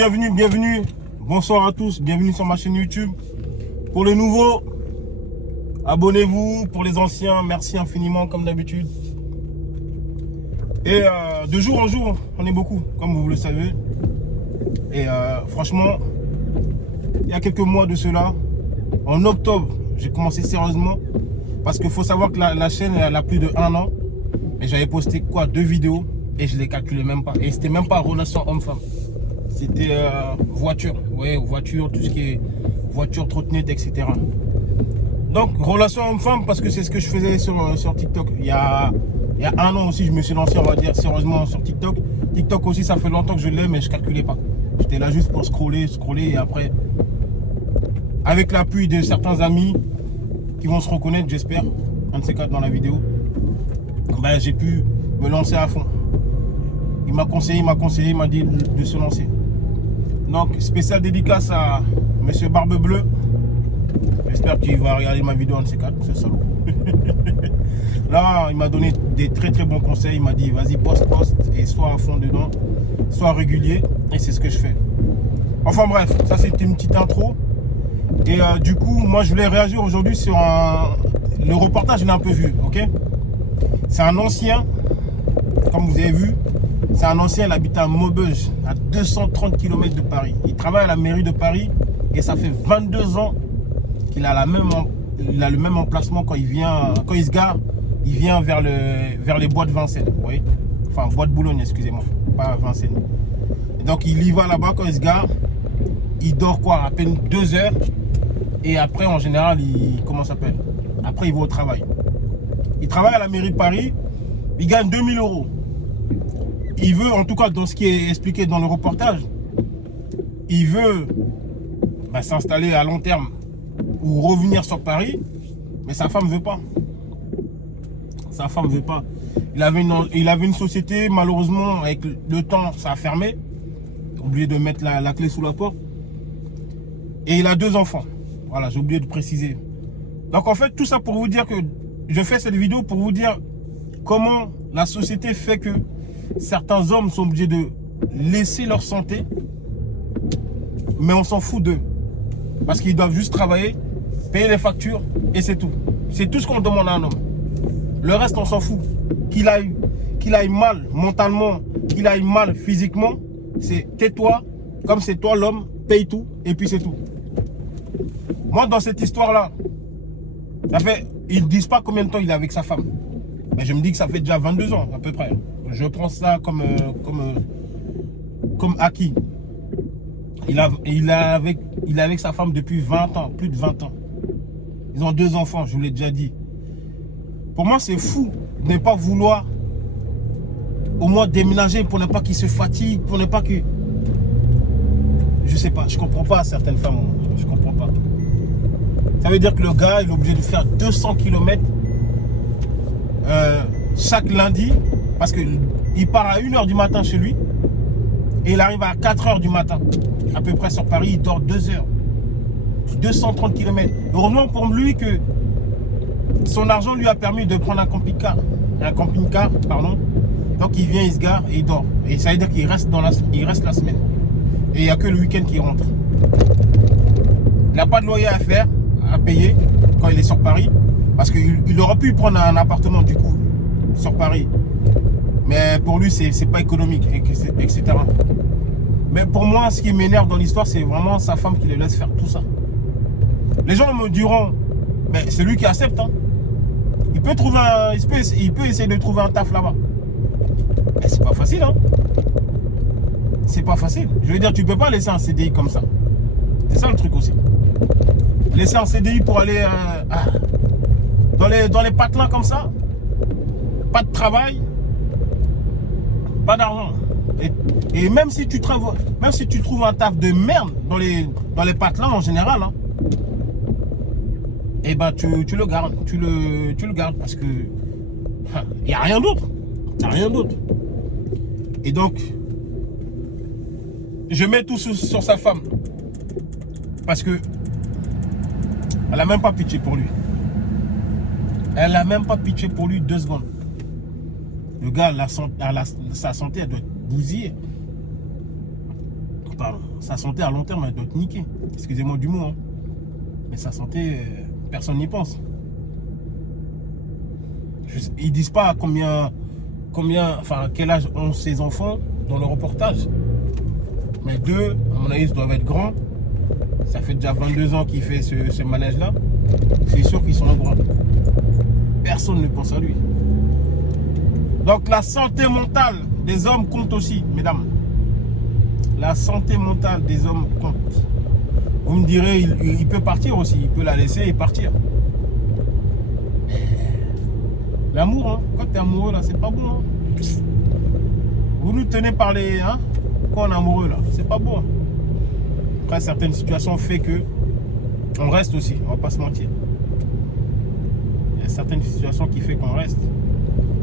Bienvenue, bonsoir à tous, bienvenue sur ma chaîne YouTube. Pour les nouveaux, abonnez-vous. Pour les anciens, merci infiniment comme d'habitude. Et de jour en jour, on est beaucoup, comme vous le savez. Et franchement, il y a quelques mois de cela, en octobre, j'ai commencé sérieusement. Parce qu'il faut savoir que la chaîne elle a plus de 1 an. Et j'avais posté quoi, 2 vidéos. Et je les calculais même pas. Et c'était même pas relation homme-femme. C'était voiture. Ouais, voiture, tout ce qui est voiture, trottinette, etc. Donc, relation homme-femme, parce que c'est ce que je faisais sur TikTok. Il y a 1 an aussi, je me suis lancé, on va dire, sérieusement sur TikTok. TikTok aussi, ça fait longtemps que je l'ai, mais je calculais pas. J'étais là juste pour scroller. Et après, avec l'appui de certains amis qui vont se reconnaître, j'espère, un de ces quatre dans la vidéo, ben, j'ai pu me lancer à fond. Il m'a conseillé, il m'a dit de se lancer. Donc, spécial dédicace à Monsieur Barbe Bleue. J'espère qu'il va regarder ma vidéo en ces quatre, c'est salaud. Là, il m'a donné des très bons conseils. Il m'a dit, vas-y, poste, et sois à fond dedans, sois régulier. Et c'est ce que je fais. Enfin bref, ça c'était une petite intro. Et du coup, moi je voulais réagir aujourd'hui sur le reportage, je l'ai un peu vu, ok? C'est un ancien, comme vous avez vu, c'est un ancien, il habite à Maubeuge, à 230 km de Paris. Il travaille à la mairie de Paris et ça fait 22 ans qu'il a le même emplacement quand il se gare, il vient vers les bois de Vincennes, vous voyez? Enfin, bois de Boulogne, excusez-moi, pas Vincennes. Et donc il y va là-bas quand il se gare, il dort quoi, à peine 2 heures. Et après, en général, comment ça s'appelle? Après, il va au travail. Il travaille à la mairie de Paris. Il gagne 2000 €. Il veut, en tout cas, dans ce qui est expliqué dans le reportage, il veut s'installer à long terme ou revenir sur Paris. Mais sa femme ne veut pas. Sa femme ne veut pas. Il avait une société, malheureusement, avec le temps, ça a fermé. Oublié de mettre la clé sous la porte. Et il a 2 enfants. Voilà, j'ai oublié de préciser. Donc en fait, tout ça pour vous dire que je fais cette vidéo pour vous dire comment la société fait que certains hommes sont obligés de laisser leur santé, mais on s'en fout d'eux. Parce qu'ils doivent juste travailler, payer les factures et c'est tout. C'est tout ce qu'on demande à un homme. Le reste, on s'en fout. Qu'il aille mal mentalement, qu'il aille mal physiquement, c'est tais-toi, comme c'est toi l'homme, paye tout et puis c'est tout. Moi, dans cette histoire-là, ils ne disent pas combien de temps il est avec sa femme. Mais je me dis que ça fait déjà 22 ans, à peu près. Je prends ça comme acquis. Il est avec sa femme depuis 20 ans, plus de 20 ans. Ils ont 2 enfants, je vous l'ai déjà dit. Pour moi, c'est fou de ne pas vouloir au moins déménager pour ne pas qu'ils se fatiguent, pour ne pas que... Je sais pas, je comprends pas certaines femmes, je comprends pas. Ça veut dire que le gars, il est obligé de faire 200 km chaque lundi parce qu'il part à 1 h du matin chez lui et il arrive à 4 h du matin. À peu près sur Paris, il dort 2 heures. 230 km. Heureusement pour lui que son argent lui a permis de prendre un camping-car. Donc il vient, il se gare et il dort. Et ça veut dire qu'il reste la semaine. Et il n'y a que le week-end qui rentre. Il n'a pas de loyer à faire, à payer quand il est sur Paris. Parce qu'il aurait pu prendre un appartement du coup sur Paris. Mais pour lui, c'est pas économique, etc. Mais pour moi, ce qui m'énerve dans l'histoire, c'est vraiment sa femme qui le laisse faire tout ça. Les gens me diront, mais c'est lui qui accepte. Hein. Il peut essayer de trouver un taf là-bas. Mais c'est pas facile, hein. C'est pas facile. Je veux dire, tu peux pas laisser un CDI comme ça. C'est ça le truc aussi. Laisser un CDI pour aller dans les patelins comme ça. Pas de travail. Pas d'argent. Et même si tu trouves un taf de merde dans les patelins en général, hein, et ben tu le gardes. Tu le gardes parce que il n'y a rien d'autre. Il n'y a rien d'autre. Et donc, je mets tout sur sa femme. Parce que elle n'a même pas pitié pour lui. Elle n'a même pas pitié pour lui 2 secondes. Le gars, sa santé, elle doit être bousillée. Pardon. sa santé à long terme, elle doit être niquée. Excusez-moi du mot. Hein. Mais sa santé, personne n'y pense. Ils disent pas enfin, quel âge ont ses enfants dans le reportage. Mais deux, à mon avis, ils doivent être grands. Ça fait déjà 22 ans qu'il fait ce manège-là. C'est sûr qu'ils sont grands. Personne ne pense à lui. Donc la santé mentale des hommes compte aussi, mesdames. La santé mentale des hommes compte. Vous me direz, il peut partir aussi. Il peut la laisser et partir. L'amour, hein, quand tu es amoureux, là, c'est pas bon. Hein. Vous nous tenez par les... Hein, quand on est amoureux, là, c'est pas bon. Après, certaines situations font que on reste aussi, on va pas se mentir. Il y a certaines situations qui font qu'on reste.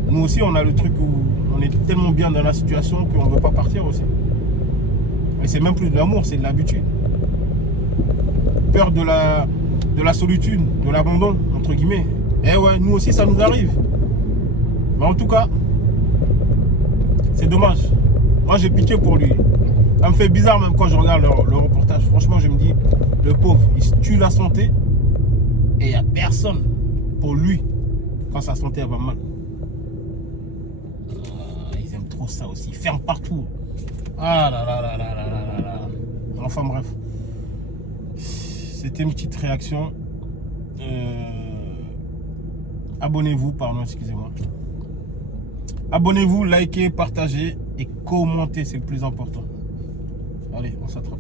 Nous aussi, on a le truc où on est tellement bien dans la situation qu'on ne veut pas partir aussi. Et c'est même plus de l'amour, c'est de l'habitude. Peur de la solitude, de l'abandon, entre guillemets. Eh ouais, nous aussi, ça nous arrive. Mais en tout cas, c'est dommage. Moi, j'ai pitié pour lui. Ça me fait bizarre même quand je regarde le reportage. Franchement, je me dis, le pauvre, il se tue la santé et il n'y a personne pour lui quand sa santé elle va mal. Ils aiment trop ça aussi. Ils ferment partout. Ah là là là là là là là. Enfin bref. C'était une petite réaction. Abonnez-vous, pardon, excusez-moi. Abonnez-vous, likez, partagez et commentez, c'est le plus important. Allez, on s'attrape.